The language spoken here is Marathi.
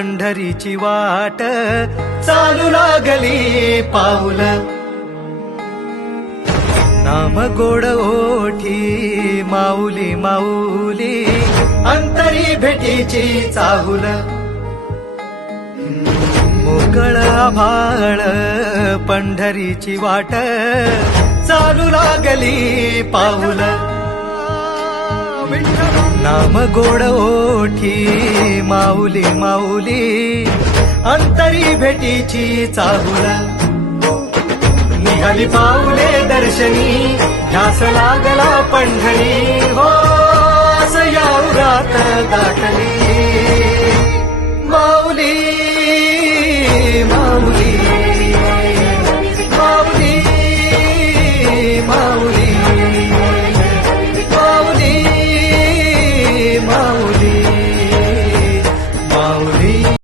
पंढरीची वाट चालू लागली पाऊल, नाम गोड ओठी माऊली माऊली, अंतरी भेटीची चाहुल, मोकळ आभाळ पंढरीची वाट चालू लागली पाऊल, नाम गोड ओठी माऊली माऊली, अंतरी भेटीची चाहुल, निघाली पाऊले दर्शनी ध्यास लागला पंढरी, हो असं या उरात गाठली.